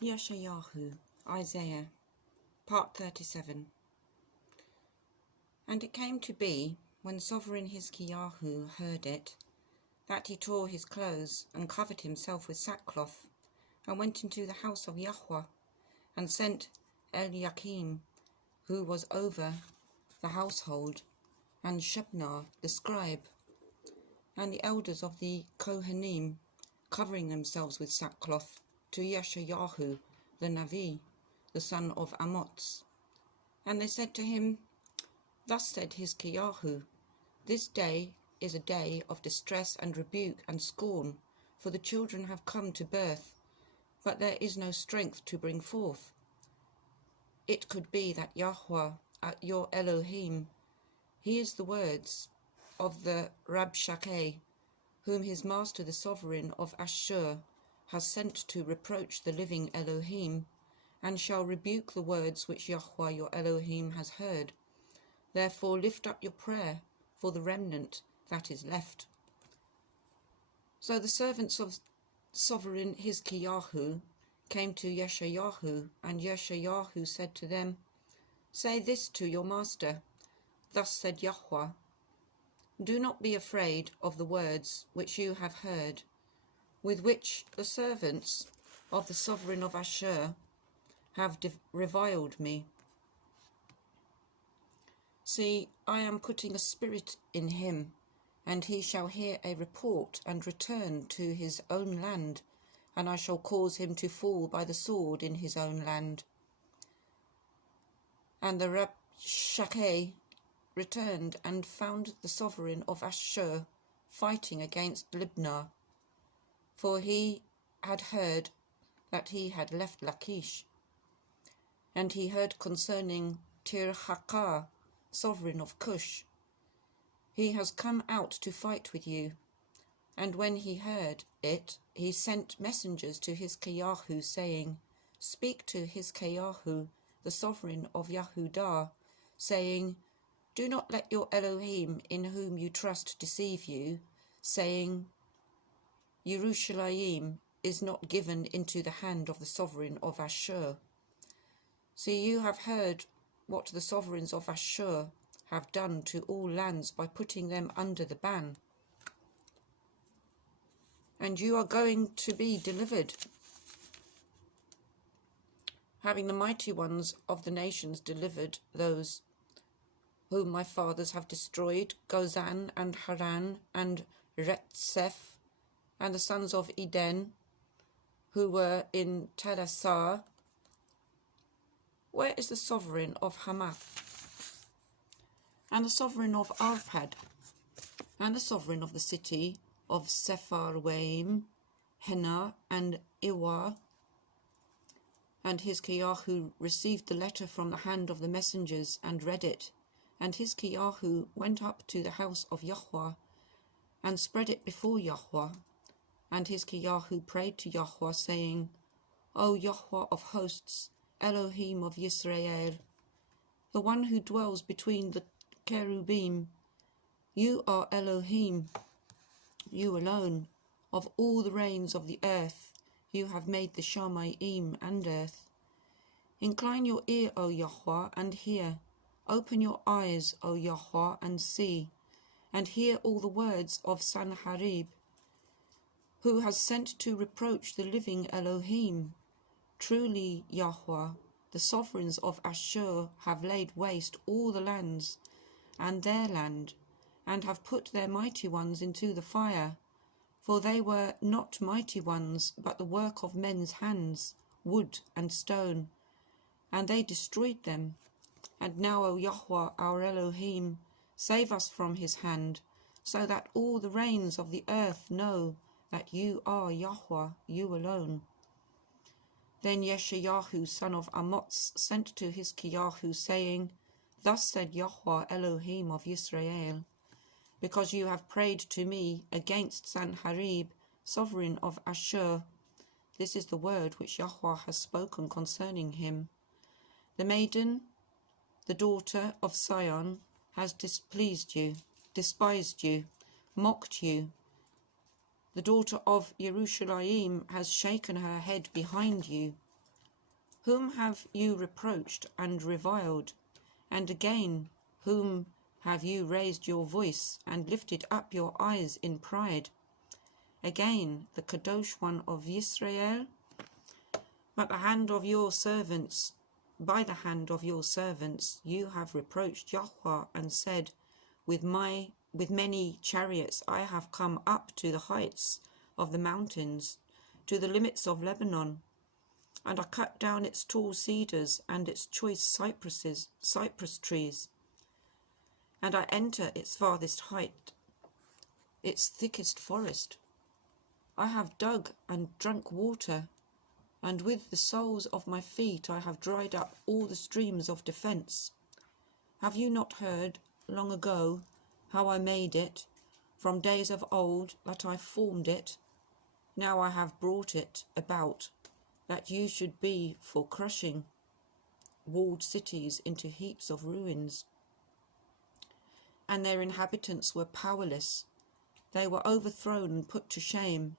Yeshayahu, Isaiah, Part 37. And it came to be, when sovereign Yeshayahu heard it, that he tore his clothes and covered himself with sackcloth, and went into the house of Yahweh, and sent Eliakim, who was over the household, and Shebna the scribe, and the elders of the Kohanim, covering themselves with sackcloth, to Yeshayahu the Navi, the son of Amoz. And they said to him, Thus said Yeshayahu, This day is a day of distress and rebuke and scorn, for the children have come to birth, but there is no strength to bring forth. It could be that Yahweh, your Elohim, hears the words of the Rabshakeh, whom his master the sovereign of Ashur has sent to reproach the living Elohim, and shall rebuke the words which Yahweh your Elohim has heard. Therefore lift up your prayer for the remnant that is left. So the servants of sovereign Yeshayahu came to Yeshayahu, and Yeshayahu said to them, Say this to your master, Thus said Yahweh, Do not be afraid of the words which you have heard, with which the servants of the sovereign of Ashur have reviled me. See, I am putting a spirit in him, and he shall hear a report and return to his own land, and I shall cause him to fall by the sword in his own land. And the Rabshakeh returned and found the sovereign of Ashur fighting against Libnah, for he had heard that he had left Lachish. And he heard concerning Tirhakah, sovereign of Cush, He has come out to fight with you. And when he heard it, he sent messengers to Yeshayahu, saying, Speak to Yeshayahu, the sovereign of Yahudah, saying, Do not let your Elohim in whom you trust deceive you, saying, Yerushalayim is not given into the hand of the sovereign of Ashur. See, you have heard what the sovereigns of Ashur have done to all lands by putting them under the ban. And you are going to be delivered, having the mighty ones of the nations delivered those whom my fathers have destroyed, Gozan and Haran and Retseph, and the sons of Eden, who were in Telassar. Where is the sovereign of Hamath, and the sovereign of Arpad, and the sovereign of the city of Sepharwaim, Henah, and Iwa? And Yeshayahu received the letter from the hand of the messengers and read it. And Yeshayahu went up to the house of Yahweh and spread it before Yahweh. And Yeshayahu prayed to Yahweh, saying, O Yahweh of hosts, Elohim of Yisrael, the one who dwells between the cherubim, you are Elohim, you alone. Of all the reigns of the earth, you have made the Shamayim and earth. Incline your ear, O Yahweh, and hear. Open your eyes, O Yahweh, and see, and hear all the words of Sanharib, who has sent to reproach the living Elohim. Truly, Yahweh, the sovereigns of Ashur have laid waste all the lands and their land, and have put their mighty ones into the fire. For they were not mighty ones, but the work of men's hands, wood and stone, and they destroyed them. And now, O Yahweh, our Elohim, save us from his hand, so that all the reigns of the earth know that you are Yahweh, you alone. Then Yeshayahu, son of Amoz, sent to Yeshayahu, saying, Thus said Yahweh, Elohim of Israel, because you have prayed to me against Sanharib, sovereign of Ashur. This is the word which Yahweh has spoken concerning him. The maiden, the daughter of Sion, has displeased you, despised you, mocked you. The daughter of Yerushalayim has shaken her head behind you. Whom have you reproached and reviled? And again, whom have you raised your voice and lifted up your eyes in pride? Again, the Qodesh one of Israel, by the hand of your servants, you have reproached Yahuwah and said, with many chariots I have come up to the heights of the mountains, to the limits of Lebanon, and I cut down its tall cedars and its choice cypress trees, and I enter its farthest height, its thickest forest. I have dug and drunk water, and with the soles of my feet I have dried up all the streams of defence. Have you not heard long ago how I made it, from days of old that I formed it? Now I have brought it about, that you should be for crushing walled cities into heaps of ruins. And their inhabitants were powerless. They were overthrown and put to shame.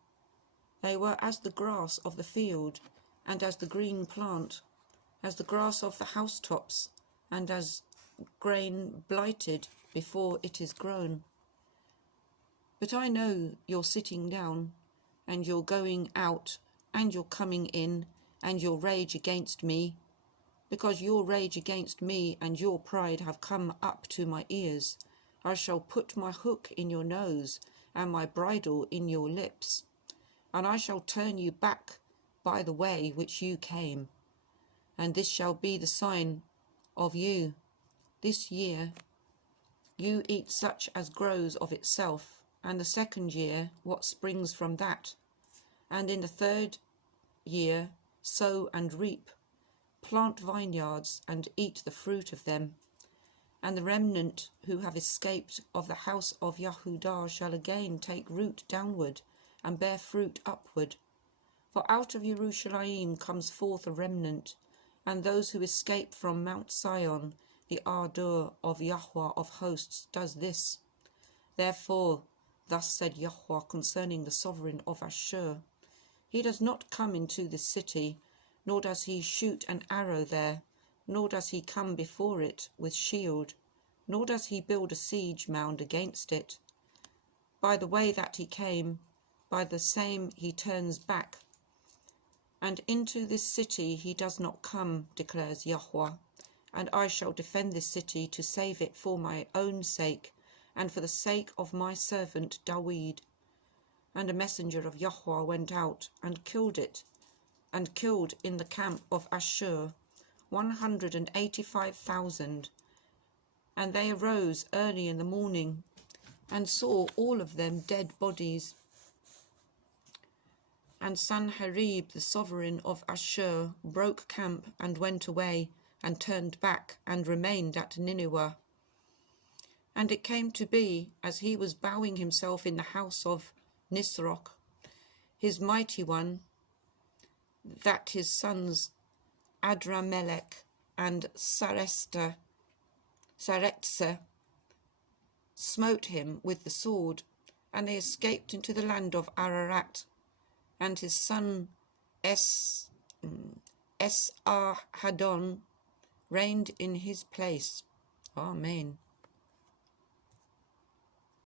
They were as the grass of the field, and as the green plant, as the grass of the housetops, and as grain blighted before it is grown. But I know your sitting down, and your going out, and your coming in, and your rage against me, because your rage against me and your pride have come up to my ears. I shall put my hook in your nose, and my bridle in your lips, and I shall turn you back by the way which you came. And this shall be the sign of you. This year you eat such as grows of itself, and the second year what springs from that. And in the third year sow and reap, plant vineyards and eat the fruit of them. And the remnant who have escaped of the house of Yehudah shall again take root downward and bear fruit upward. For out of Yerushalayim comes forth a remnant, and those who escape from Mount Sion, the ardour of Yahuwah of hosts does this. Therefore, thus said Yahuwah concerning the sovereign of Ashur, he does not come into this city, nor does he shoot an arrow there, nor does he come before it with shield, nor does he build a siege mound against it. By the way that he came, by the same he turns back. And into this city he does not come, declares Yahuwah. And I shall defend this city to save it for my own sake, and for the sake of my servant Dawid. And a messenger of Yahuwah went out and killed it, and killed in the camp of Ashur 185,000. And they arose early in the morning, and saw all of them dead bodies. And Sanherib, the sovereign of Ashur, broke camp and went away, and turned back, and remained at Nineveh. And it came to be, as he was bowing himself in the house of Nisroch, his mighty one, that his sons Adramelech and Saretzer smote him with the sword, and they escaped into the land of Ararat. And his son Esarhaddon reigned in his place. Amen.